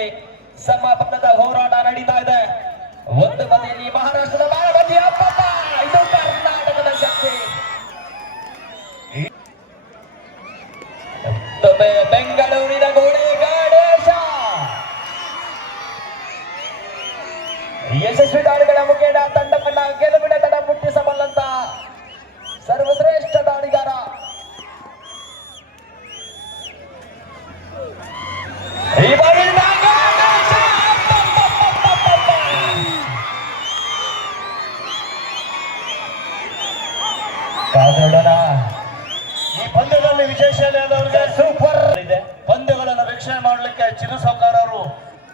ಅಂತರದಲ್ಲಿ ಸಮಾಪನದ ಹೋರಾಟ ನಡೀತಾ ಇದೆ. ಒಂದು ಬದಿಯಲ್ಲಿ ಮಹಾರಾಷ್ಟ್ರದ ಬಾಲಬಂದಿ ಅಪ್ಪಪ್ಪ, ಇದು ಕರ್ನಾಟಕದ ಶಕ್ತಿ. ಬೆಂಗಳೂರಿನ ಗೋಡೆ ಗಣೇಶ ಯಶಸ್ವಿ ದಾಳಿಗಳ ಮುಖೇನ ತಂಡವನ್ನ ಗೆಲುವಿನ ತಡ ಮುಟ್ಟಿಸಬಲ್ಲಂತ ಸರ್ವಶ್ರೇಷ್ಠ ದಾಳಿಗಾರ. ಈ ಬಾರಿ ಕಾದೋಡೋಣ. ಈ ಪಂದ್ಯದಲ್ಲಿ ವಿಶೇಷ ಏನಾದವರಿಗೆ ಸೂಪರ್ ಇದೆ. ಪಂದ್ಯಗಳನ್ನು ವೀಕ್ಷಣೆ ಮಾಡಲಿಕ್ಕೆ ಚಿರು ಸಾವ್ಕಾರ್ ಅವರು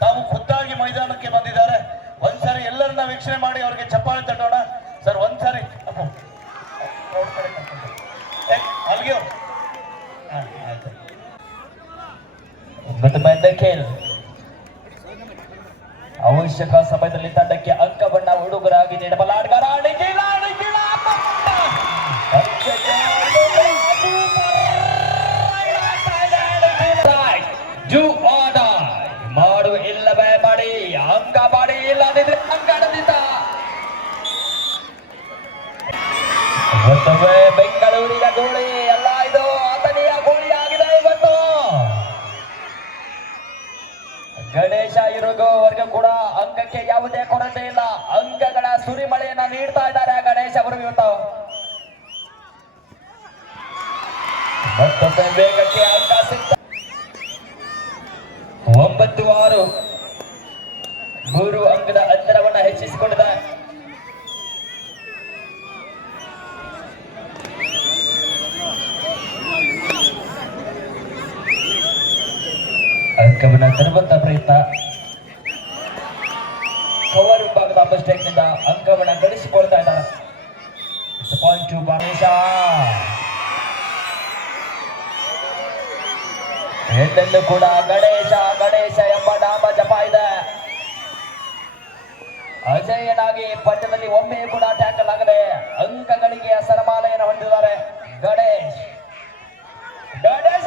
ತಾವು ಖುದ್ದಾಗಿ ಮೈದಾನಕ್ಕೆ ಬಂದಿದ್ದಾರೆ. ಒಂದ್ಸಾರಿ ಎಲ್ಲರನ್ನ ವೀಕ್ಷಣೆ ಮಾಡಿ ಅವರಿಗೆ ಚಪ್ಪಾಳೆ ತಟ್ಟೋಣ ಸರ್. ಒಂದ್ಸಾರಿ ಅಲ್ಲಿಗೆ ಖೇಲ್ ಅವಶ್ಯಕ ಸಮಯದಲ್ಲಿ ತಂಡಕ್ಕೆ ಅಂಕವನ್ನ ಹುಡುಗರಾಗಿ ನೀಡಬಲ್ಲ ಆಟಗಾರ ಮಾಡು ಇಲ್ಲವೇ ಮಾಡಿ ಅಂಕ ಮಾಡಿ ಇಲ್ಲದಿದ್ರೆ ಅಂಕಣದಿಂದ ಬೆಂಗಳೂರಿನ ಗೋಳಿ ಎಲ್ಲ ಇದು ಆತನಿಯ ಗೋಳಿ ಆಗಿದೆ ಇವತ್ತು. ಗಣೇಶ ಇರುಗೋವರೆಗೂ ಕೂಡ ಅಂಕಕ್ಕೆ ಯಾವುದೇ ಕೊರತೆ ಇಲ್ಲ. ಅಂಕಗಳ ಸುರಿಮಳೆಯನ್ನ ನೀಡ್ತಾ ಇದ್ದಾರೆ ಗಣೇಶ ಅವರು ಇವತ್ತು. ಮತ್ತೊಮ್ಮೆ ವೇಗಕ್ಕೆ ಅಂಕ ಸಿಗ್ತ 9-6 3 ಅಂಕದ ಅಂತರವನ್ನ ಹೆಚ್ಚಿಸಿಕೊಂಡಿದೆ. ಅಂಕವನ್ನ ತರುವಂತ ಪ್ರಯತ್ನ ಕವರ್ ವಿಭಾಗದ ಮಿಸ್ಟೇಕ್ ನಿಂದ ಅಂಕವನ್ನ ಗಳಿಸಿಕೊಳ್ತಾ ಇದ್ದಾರೆ. Point to Ganesha. ಎಲ್ಲೆಲ್ಲೂ ಕೂಡ ಗಣೇಶ ಗಣೇಶ ಎಂಬ ನಾಮ ಜಪ ಇದೆ. ಅಜೇಯನಾಗಿ ಪಂದ್ಯದಲ್ಲಿ ಒಮ್ಮೆ ಕೂಡ ಟ್ಯಾಕಲ್ ಆಗದೆ ಅಂಕಗಳಿಗೆ ಸರಮಾಲೆಯನ್ನು ಹೊಂದಿದ್ದಾರೆ ಗಣೇಶ್. ಗಣೇಶ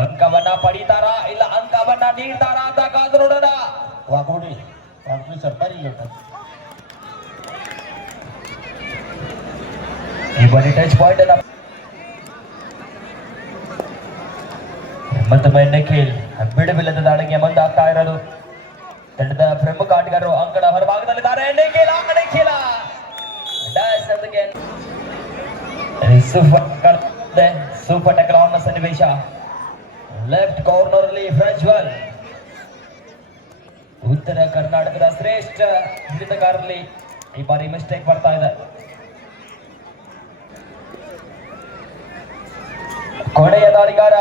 ಅಂಕವನ್ನ ಪಡಿತಾರಾ ಇಲ್ಲ ಅಂಕವನ್ನ ನೀಡ್ತಾರಾ ಅಂತ ಕಾದು ನೋಡೋಣ. ವಾಗೋಡಿ ಸರ್ಕಾರಿ ಈ ಬಾರಿ ಟಚ್ ಪಾಯಿಂಟ್ ಮತ್ತೊಮ್ಮೆ ನಿಖಿಲ್ ಬಿಡುವಿಲ್ಲದ ದಾಳಿಗೆ ಮುಂದಾಗ್ತಾ ಇರೋದು. ತಂಡದ ಪ್ರಮುಖ ಆಟಗಾರರು ಅಂಕಣ ಹೊರಭಾಗದಲ್ಲಿದ್ದಾರೆ. ನಿಖಿಲ ನಿಖಿಲ ಸೂಪರ್ ಟೆಕಲ್ ಆನ್ ಸನ್ನಿವೇಶ. ಲೆಫ್ಟ್ ಕಾರ್ನರ್ ಅಲ್ಲಿ ಪ್ರಜ್ವಲ್ ಉತ್ತರ ಕರ್ನಾಟಕದ ಶ್ರೇಷ್ಠ ಹಿಡಿತಗಾರರಲ್ಲಿ ಈ ಬಾರಿ ಮಿಸ್ಟೇಕ್ ಬರ್ತಾ ಇದೆ. ಕೊನೆಯ ದಾಳಿಗಾರ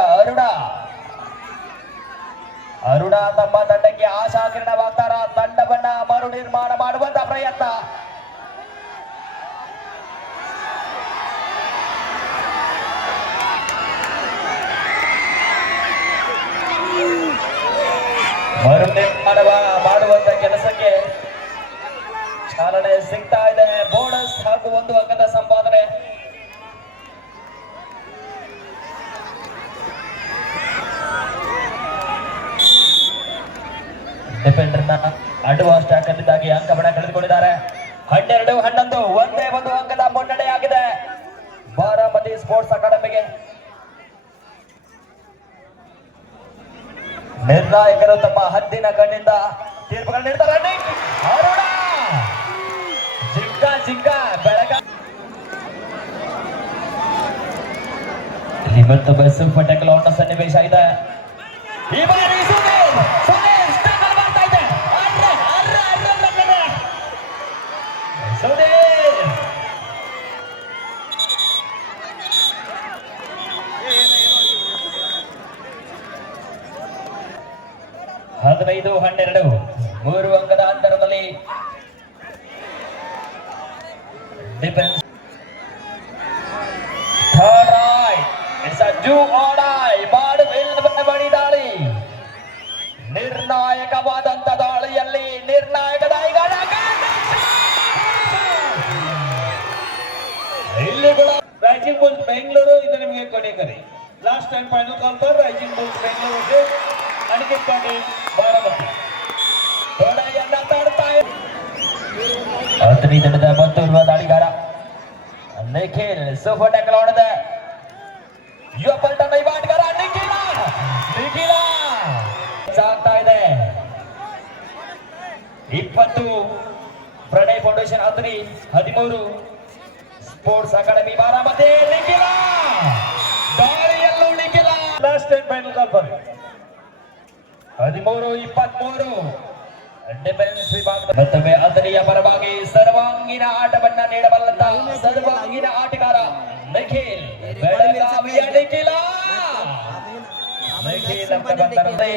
ಅರುಣ ತಮ್ಮ ತಂಡಕ್ಕೆ ಆಶಾಕಿರಣವಾಗ್ತಾರ. ತಂಡವನ್ನ ಮರು ನಿರ್ಮಾಣ ಮಾಡುವಂತ ಪ್ರಯತ್ನ. ಮರು ನಿರ್ಮಾಣ ಮಾಡುವಂತ ಕೆಲಸಕ್ಕೆ ಚಾಲನೆ ಸಿಗ್ತಾ ಇದೆ. ಬೋನಸ್ ಹಾಗೂ 1 ಅಂಕದ ಸಂಪಾದನೆ. ಡಿಫೆಂಡರ್ನ ಅಡ್ವಾನ್ಸ್ ಟ್ಯಾಕಲ್ನಿಂದಾಗಿ ಅಂಕವನ್ನ ಕಳೆದುಕೊಂಡಿದ್ದಾರೆ. 12-11 ಒಂದೇ ಒಂದು ಅಂಕದ ಮುನ್ನಡೆಯಾಗಿದೆ ಬಾರಾಮತಿ ಸ್ಪೋರ್ಟ್ಸ್ ಅಕಾಡೆಮಿಗೆ. ನಿರ್ಣಾಯಕರು ತಮ್ಮ ಹದ್ದಿನ ಕಣ್ಣಿಂದ ತೀರ್ಪುಗಳು ನೀಡ್ತಾರೆ. ಅರುಣ ಜಿಂಕ ಬೆಳಗ ಇಲ್ಲಿ ಮತ್ತೊಬ್ಬ ಸೂಪರ್ ಟೆಕಲ್ ಆನ್ ಸನ್ನಿವೇಶ ಇದೆ. ಈ ಬಾರಿ ಸುಧೀರ್ 15-12 3 ಅಂಕದ ಅಂತರದಲ್ಲಿ defence. Third right it's a do or die. ಮಾಡಿ ದಾಳಿ ನಿರ್ಣಾಯಕವಾದಂತ ದಾಳಿಯಲ್ಲಿ ನಿರ್ಣಾಯಕ ದಾಳಿಗಾರ Last and final call for Rising Bulls Bangalore versus Aniket Patil, Baramati. ತೊಡೆಯನ್ನ ತಡ್ತಾ ಹತ್ತನೇ ತಂಡದ ಮತ್ತೋರ್ವ ದಾಳಿಗಾರ ನಿಖಿಲ್ ಸೂಪರ್ ಟ್ಯಾಕಲ್ ಹೊಡೆದ ಯುವ ಪಲ್ಟನ್ ಆಟಗಾರ ನಿಖಿಲ ಸಾಗ್ತಾ ಇದೆ 20 Pranay foundation 13 sports academy Baramati Nikhil ದಾಳಿಯಲ್ಲೂ Nikhil Last and final call for 13-23 defence ವಿಭಾಗದ ಮತ್ತೊಮ್ಮೆ ಅದರಿಯ ಪರವಾಗಿ ಸರ್ವಾಂಗೀಣ ಆಟವನ್ನ ನೀಡಬಲ್ಲಂತ ಸರ್ವಾಂಗೀಣ ಆಟಗಾರ ನಿಖಿಲ್ ಬೆಳಗಾವಿಯ ನಿಖಿಲ ಅಂತ ಬಂದಂತೆ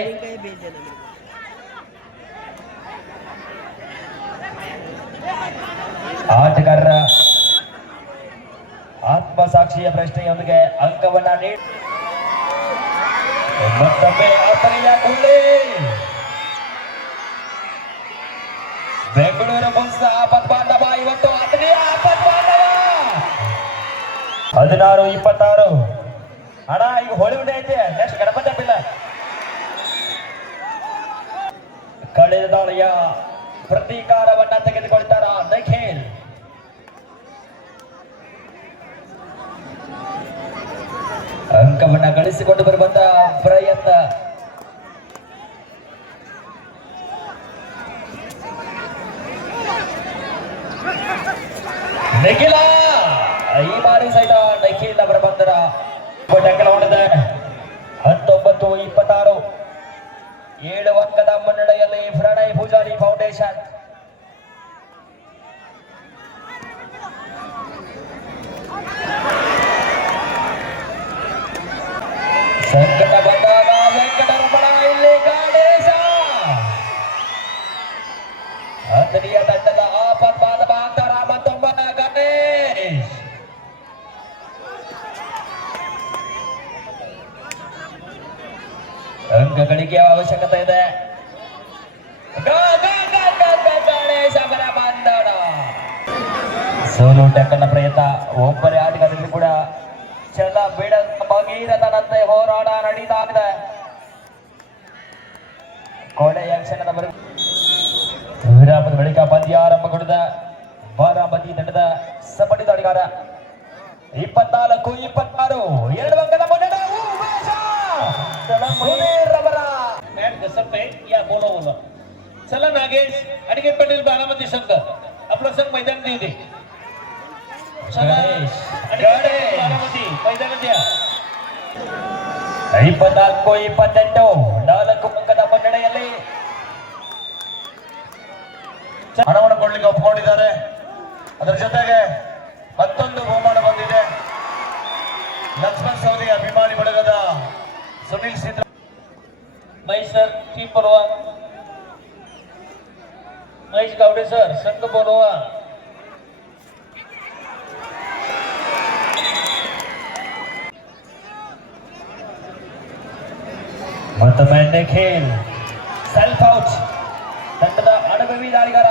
ಆಟಗಾರರ ಆತ್ಮಸಾಕ್ಷಿಯ ಪ್ರಶ್ನೆಯೊಂದಿಗೆ ಅಂಕವನ್ನ ನೀಡಿ ಮತ್ತೊಮ್ಮೆ ಅದರಿಯ ಗುಳ್ಳಿ ಬೆಂಗಳೂರು ಬುಲ್ಸ್ ಆಪತ್ ಬಾಂಧವ ಇವತ್ತು ಅದರಿಯ ಆಪತ್ ಬಾಂಧವ 16-26 ಅಣ್ಣ ಈಗ ಹೋಳಿವುಡ್ ಐತೆ ನೆಕ್ಸ್ಟ್ ಗಣಪತಿ ಹಬ್ಬಿಲ್ಲ ಕಳೆದ ದಾಳಿಯ ಪ್ರತೀಕಾರವನ್ನ ತೆಗೆದುಕೊಳ್ತಾರ ನಿಖಿಲ್ ಅಂಕವನ್ನ ಗಳಿಸಿಕೊಂಡು ಬರುವಂತ ಪ್ರಯತ್ನ ನಿಖಿಲ ಈ ಬಾರಿ ಸಹಿತ ನಿಖಿಲ್ ಅವರ ಬಂದರ ಟ್ಯಾಕಲ್ ಹೊಡೆದ 19-26 7 ಅಂಕದ ಮುನ್ನಡೆಯಲ್ಲಿ ಪ್ರಣಯ್ ಪೂಜಾರಿ ಫೌಂಡೇಶನ್ ಸಂಕಟ ಬಂದಾಗ ವೆಂಕಟರಮಣ ಇಲ್ಲಿ ಗಣೇಶ ಹತ್ತನೆಯ ತಂಡದ ಆಪತ್ ಬಾಂಧವ ಅಂತರ ಮತ್ತೊಬ್ಬ ಗಣೇಶ್ ಅಂಕಗಳಿಗೆ ಅವಶ್ಯಕತೆ ಇದೆ ಗಣೇಶ ಅವರ ಬಂದಡ ಸೋಲು ಟಕ್ಕನ ಪ್ರಯತ್ನ ಒಬ್ಬರೇ ಆಟಗಾರರಲ್ಲಿ ಕೂಡ ಛಲ ಬಿಡ ಭಗೀರಥನಂತೆ ಹೋರಾಟ ನಡೀತಾ ಇದೆ ಕೊನೆಯ ಕ್ಷಣದ ವಿರಾಮದ ಬಳಿಕ ಪಂದ್ಯ ಆರಂಭಗೊಂಡ ಬಾರಾಮತಿ ತಂಡದ ಸಬಡಿ ದಾಳಿಗಾರ 24-26 2 ಅಂಕದ ಮುನ್ನಡೆ या बोलो बोलो चला नागेश अनिकेत पाटील बारामती संघ आपला संघ मैदान दे चला बारामती मैदानात या 24-28 4 ಅಂಕದ ಮುನ್ನಡೆಯಲ್ಲಿ ಹಣವನ್ನು ಕೊಡ್ಲಿಕ್ಕೆ ಒಪ್ಪಿಕೊಂಡಿದ್ದಾರೆ ಅದರ ಜೊತೆಗೆ ಮತ್ತೊಂದು ಬಹುಮಾನ ಬಂದಿದೆ ಲಕ್ಷ್ಮಣ್ ಸೌದಿ ಅಭಿಮಾನಿ ಬಳಗದ ಸುನಿಲ್ ಸಿದ್ಧ महेश सर टीम बोलवा महेश गावडे सर संघ बोलवा ಮತ್ತೊಮ್ಮೆ ನಿಖಿಲ್ ಸೆಲ್ಫ್ ಔಟ್ ತಂಡದ ಅನುಭವಿ ದಾಳಿಗಾರ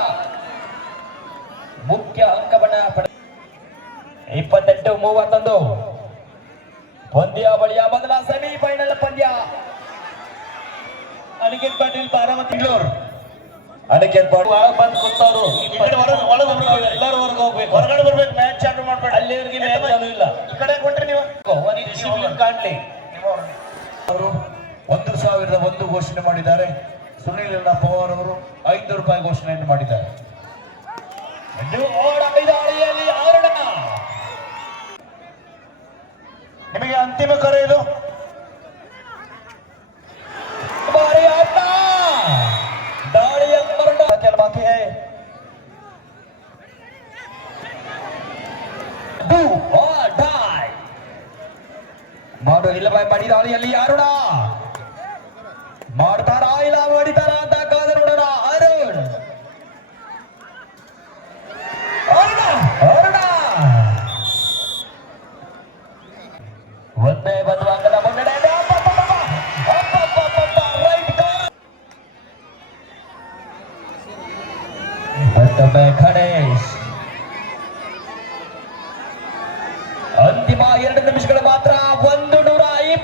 ಮುಖ್ಯ ಅಂಕವನ್ನ 28-31 ಪಂದ್ಯಾವಳಿಯ ಮೊದಲ ಸೆಮಿಫೈನಲ್ ಪಂದ್ಯ अनिकेत पाटील बारामती ಅನಿಕೇತ್ ಪಾಟೀಲ್ ಬಂದು ಕೂತವರು ಎಲ್ಲರೂ ಹೊರಗೆ ಹೋಗ್ಬೇಕು ಹೊರಗಡೆ ಬರ್ಬೇಕು ಮ್ಯಾಚ್ ಚಾಲು ಮಾಡ್ಬೇಡಿ ಅಲ್ಲಿವರೆಗೆ ಮ್ಯಾಚ್ ಚಾಲು ಇಲ್ಲ ಈ ಕಡೆ ಕೊಟ್ರೆ ನೀವು ಕಾಣ್ಲಿ ಅವರು 1,001 ಘೋಷಣೆ ಮಾಡಿದ್ದಾರೆ ಸುನಿಲ್ ಪವಾರ್ ಅವರು 500 ರೂಪಾಯಿ ಘೋಷಣೆಯನ್ನು ಮಾಡಿದ್ದಾರೆ ನಿಮಗೆ ಅಂತಿಮ ಕರೆ ಇದು बाकी है do or die ಮಾಡು ಇಲ್ಲ ಮಾಡಿ ದಾಳಿಯಲ್ಲಿ ಅರುಣ ಮಾಡ್ತಾರ ಇಲ್ಲ ಹೊಡಿತಾರ ಅಂತ ಕಾದ ನೋಡೋಣ ಅರುಣ ಒಂದೇ ಒಂದು ಅಂಕದ ಮುನ್ನಡೆ ಮತ್ತೊಮ್ಮೆ ಗಣೇಶ್ ಅಂತಿಮ 2 ನಿಮಿಷಗಳು ಮಾತ್ರ 120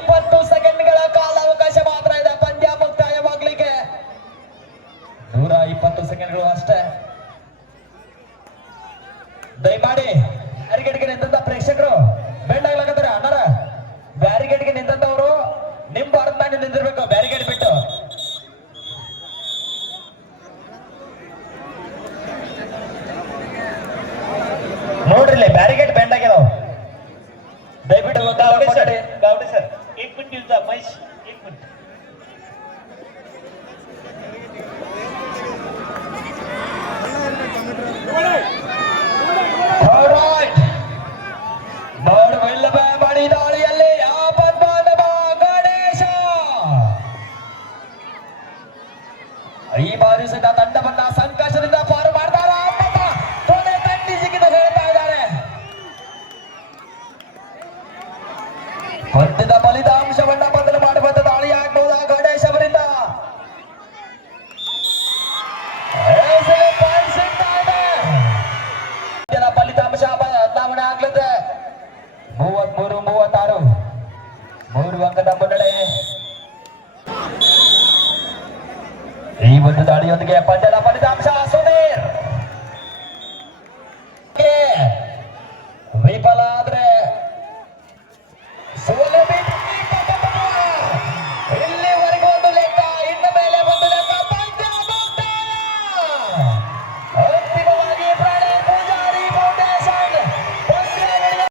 ದಯಮಾಡಿ ಬ್ಯಾರಿಗೇಡ್ಗೆ ನಿಂತ ಪ್ರೇಕ್ಷಕರು ಬೆಂಡಾಗ್ಲಾಕತ್ತಾರ ಅಣ್ಣಾರ. ಬ್ಯಾರಿಗೇಡ್ಗೆ ನಿಂತವ್ರು ನಿಮ್ ಭಾರತ ಮಾಡಿ ನಿಂತಿರ್ಬೇಕು ಬ್ಯಾರಿಗೇಡ್ ಬಿಟ್ಟು. ನೋಡ್ರಿ ಬ್ಯಾರಿಗೇಡ್ ಬೆಂಡ್ ಆಗ್ಯದಾವ್. ದಯವಿಟ್ಟು गावडे सर 1 मिनिट येऊ जा महेश 1 मिनिट. ಮಾಡಿ ದಾಳಿಯಲ್ಲಿ ಗಣೇಶ ಈ ಬಾರಿ ಸಹಿತ ತಂಡವನ್ನ ಸಂಕಷ್ಟದಿಂದ ಪಾರು ಮಾಡ್ತಾರ. ಕೊನೆ ತಂಡಿ ಸಿಕ್ಕಿದ ಹೇಳ್ತಾ ಇದ್ದಾರೆ. ಪಂದ್ಯದ ಫಲಿತಾಂಶವನ್ನ ಬದಲು ಮಾಡುವಂತ ದಾಳಿ ಆಗ್ಬಹುದಾ ಗಣೇಶ್ ಅವರಿಂದ? ಫಲಿತಾಂಶ ಬದಲಾವಣೆ ಆಗ್ಲದೆ 33-36 3 ಅಂಕದ ಮುನ್ನಡೆ. ಈ ಒಂದು ದಾಳಿಯೊಂದಿಗೆ ಪಂದ್ಯದ ಫಲಿತಾಂಶ ಸುಧೀರ್ ವಿಫಲ.